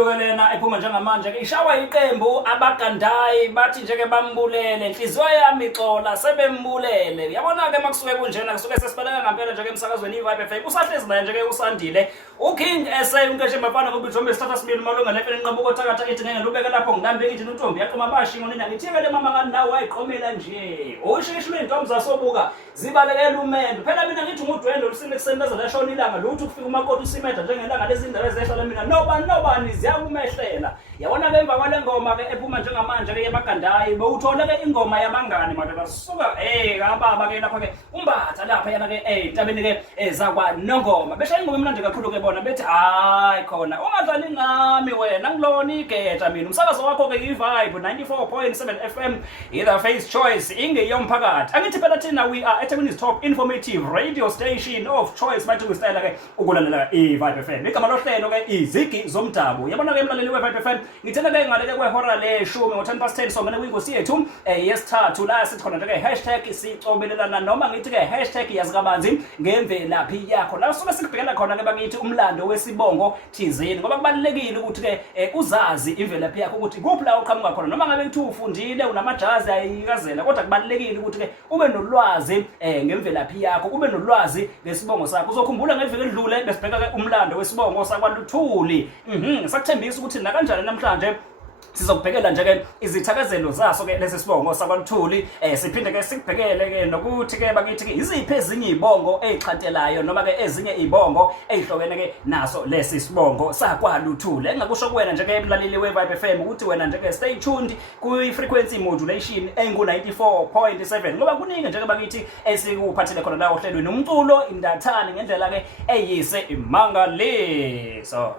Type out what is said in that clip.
kuyo-ke lena ephuma njengamanje-ke ishawa iqembu abagandayi bathi nje-ke bambulele inhliziyo yami ixola sebembulele. Yabona-ke uma kusuke kunjena kusuke sesibeleka ngampela nje-ke emsakazweni i-Vibe FM usahlezi naye nje-ke uSandile uKing SA unkeshe mafana ngoba ithombe isithatha sibili malunga lefeni nqabuko othakatha ithi ngeke lubeke lapho ngidambe ithi untombi yaqoma abashi ngonina ngithike le mama ngani nawe wayiqomela nje uyishishilo intombi zasobuka zibalekela umendo phela mina ngithi ngudwendo lusine kuseni laze lashona ilanga lutho kufika umakoti usimeda njengelanga lezindaba ezehla mina nobani ziyakumehlela. Yabona-ke emva kwale ngoma-ke ephuma njengamanje-ke yabagandayi bewuthole-ke ingoma yabangani madoda suka kababa-ke lapha-ke umbatha lapha yana-ke entabeni-ke zakwaNongoma beshaya ingoma emnandi kakhulu-ke bona bethi hayi khona ungadlali ngami wena ngilona igeta mina umsakazo wakho-ke i-Vibe 94.7 FM either Face Choice ingeyomphakathi angithi phela thina we are eThekwini's top informative radio station of choice bathi kwisitayela-ke ukulalela i-Vibe FM igama lohlelo-ke izigi zomdabu. Yabona-ke emlaleli we-Vibe FM ngithena-ke ngaleke kwehora leshumi ngo-10:10 songene kwingosi yethu yesithathu la sithi khona nje-ke hashtag sicobelelana noma ngithi-ke hashtag yazi kabanzi ngemvelaphi yakho la suke sikubhekela khona-ke bakithi umlando wesibongo thizeni ngoba kubalulekile ukuthi-ke uzazi imvelaphi yakho ukuthi kuphi la uqhamuka khona noma ngabe kuthi ufundile unamajazi ayikazela kodwa kubalulekile ukuthi-ke ube nolwazi ngemvelaphi yakho ube nolwazi ngesibongo sakho. Uzokhumbula ngeviki edlule besibheka-ke umlando wesibongo sakwaLuthuli sakuthembisa ukuthi nakanjani namhlanje sizokubhekela nje-ke izithakazelo zaso-ke lesi sibongo sakwaLuthuli siphinde-ke sikubhekele-ke nokuthi-ke bakithi-ke iziphi ezinye iy'bongo ey'xhantelayo noma-ke ezinye iy'bongo ey'hlobene-ke naso lesi sibongo sakwaLuthuli. Engingakusho kuwena nje-ke emlaleli we-Vibe FM ukuthi wena nje-ke stay tuned kwi-frequency modulation engu-94.7 ngoba kuningi nje-ke bakithi esikuphathele khona la ohlelweni umculo indathane ngendlela-ke eyise imangaliso.